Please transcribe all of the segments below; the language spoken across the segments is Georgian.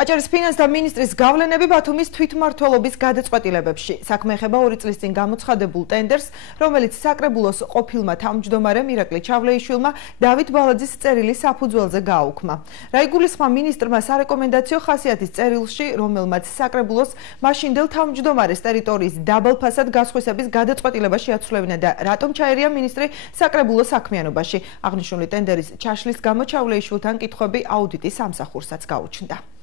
აჭარის ფინანსთა მინისტრის გავლენები ბათუმის თვითმმართველობის გადაწყვეტილებებში. საქმე ეხება 2 წლის წინ გამოცხადებულ ტენდერს, რომელიც საკრებულოს ყოფილმა თავმჯდომარემ ირაკლი ჩავლეიშვილმა დავით ბალაძის წერილი საფუძველზე გააუქმა. რა იგულისხმა მინისტრმა სარეკომენდაციო ხასიათის წერილში, რომელმაც საკრებულოს მაშინდელ თავმჯდომარეს ტერიტორიის დაბალფასად გასხვისების გადაწყვეტილება შეაცვლევინა და რატომ ჩაერია მინისტრი საკრებულოს საქმიანობაში. აღნიშნული ტენდერის ჩაშლის გამო ჩავლეიშვილთან კითხვები აუდიტის სამსახურსაც გაუჩნდა.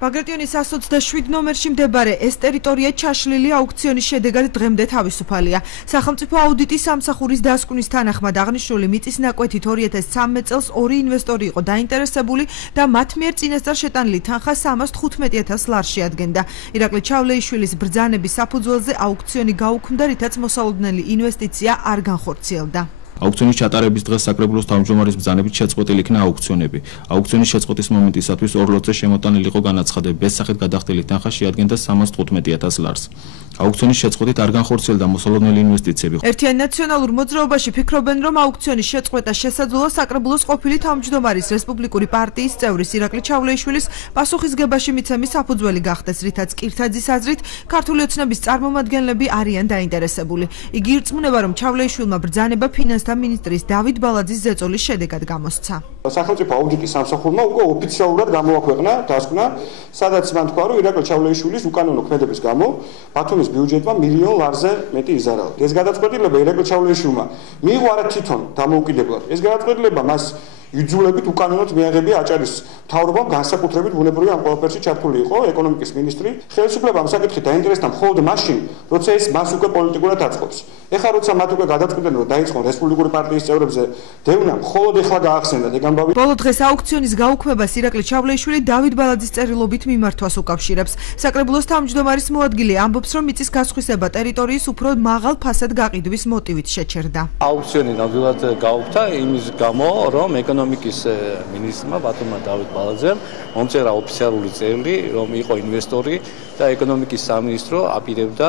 ბაგრატიონის 127 ნომერში მდებარე ეს ტერიტორია ჩაშლილი აუქციონის შედეგად დღემდე თავისუფალია. სახელმწიფო აუდიტის სამსახურის დასკვნის თანახმად აღნიშნული მიწის ნაკვეთით 2013 წელს 2 ინვესტორი იყო დაინტერესებული და მათ მიერ წინასწარ შეტანილი თანხა 315,000 ლარში ადგენდა. ირაკლი ჩავლეიშვილის ბრძანების საფუძველზე აუქციონი გაუქმდა, რითაც მოსალოდნელი ინვესტიცია არ განხორციელდა. აუქციონის ჩატარების დღეს საკრებულოს თავმჯდომარის ბრძანებით შეწყვეტილი იქნა აუქციონები. აუქციონის შეწყვეტის მომენტისათვის 2 ლოტზე შემოტანილი იყო განაცხადები, ბესახეთ გადახდილი თანხა შეადგენდა 315,000 ლარს. აუქციონის შეწყვეტით არ განხორციელდა მოსალოდნელი ინვესტიციები. ერთიან ნაციონალურ მოძრაობაში ფიქრობენ, რომ აუქციონის შეწყვეტა შესაძლოა საკრებულოს ყოფილი თავმჯდომარის რესპუბლიკური პარტიის წევრის ირაკლი ჩავლეიშვილის პასუხისგებაში მიცემის საფუძველი გახდეს, რითაც კირთაძის აზრით ქართული ოცნების წარმომადგენლები არიან დაინტერესებული. იგი ირწმუნება, რომ ჩავლეიშვილმა ბრძანება ფინანსთა მინისტრის დავით ბალაძის ზეწოლის შედეგად გამოსცა. სახელმწიფო აუდიტის სამსახურმა უკვე ოფიციალურად გამოაქვეყნა დასკვნა, სადაც მან თქვა, რომ ირაკლი ჩავლეიშვილის უკანონო ქმედების გამო ბათუმის ბიუჯეტმა $1,000,000 ლარზე მეტი იზარალა. ეს გადაწყვეტილება ირაკლი ჩავლეიშვილმა მიიღო არა თვითონ დამოუკიდებლად. ეს გადაწყვეტილება მას იძულებით უკანონოდ მიაღებია აჭარის მთავრობამ, განსაკუთრებით ბუნებრივია ამ ყველაფერში ჩართული იყო ეკონომიკის მინისტრი. ხელისუფლება ამ საკითხით დაინტერესდა მხოლოდ მაშინ, როცა ეს მას უკვე პოლიტიკურად აწყობს. ეხლა როცა მათ უკვე გადაწყვეტენ, რომ დაიწყონ რესპუბლიკური პარტიის წევრებზე დევნა, მხოლოდ ეხლა გაახსენდათ ეგ ამბავი. ბოლო დღეს აუქციონის გაუქმებას ირაკლი ჩავლეიშვილი დავით ბალაძის წერილობით მიმართვას უკავშირებს. საკრებულოს თავმჯდომარის მოადგილე ამბობს, რომ მიწის გასხვისება ტერიტორიის უფრო მაღალ ფასად გაყიდვის მოტივით შეჩერდა. აუქციონი ნამდვილად გაუქმდა იმის გამო, რომ ეკონომიკის მინისტრმა ბათუმმა დავით ბალაძემ მომწერა ოფიციალური წერილი, რომ იყო ინვესტორი და ეკონომიკის სამინისტრო აპირებდა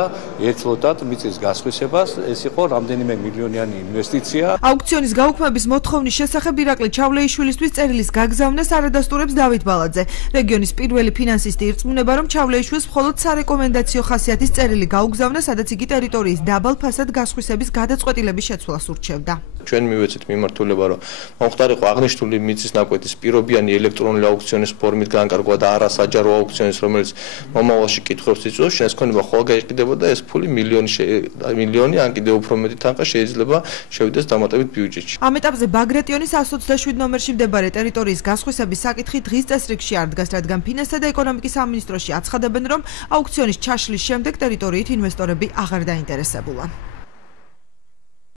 ერთლოდად მიწის გასხვისებას. ეს იყო რამდენიმე მილიონიანი ინვესტიცია. აუქციონის გაუქმების მოთხოვნის შესახებ ირაკლი ჩავლეიშვილისთვის წერილის გაგზავნას არადასტურებს დავით ბალაძე. რეგიონის პირველი ფინანსისტი ირწმუნება, რომ ჩავლეიშვილს მხოლოდ სარეკომენდაციო ხასიათის წერილი გაუგზავნა, სადაც იგი ტერიტორიის დაბალ ფასად გასხვისების გადაწყვეტილების შეცვლას ურჩევდა. ჩვენ მივეცეთ მიმართულება, რომ მომხდარიყო აღნიშნული მიწის ნაკვეთის პირობიანი ელექტრონული აუქციონის ფორმით განკარგვა და არასაჯარო აუქციონის, რომელიც მომავალში კითხვებს იწვევს, შესაძლოა ხოლმე გაიყიდებოდა ეს ფული მილიონი ან კიდევ უფრო მეტი თანხა შეიძლება შევიდეს დამატებით ბიუჯეტში. ამ ეტაპზე ბაგრატიონის 127 ნომერში მდებარე ტერიტორიის გასხვისების საკითხი დღის წესრიგში არ დგას, რადგან ფინანსთა და ეკონომიკის სამინისტროში აცხადებენ, რომ აუქციონის ჩაშლის შემდეგ ტერიტორიით ინვესტორები აღარ დაინტერესებულან.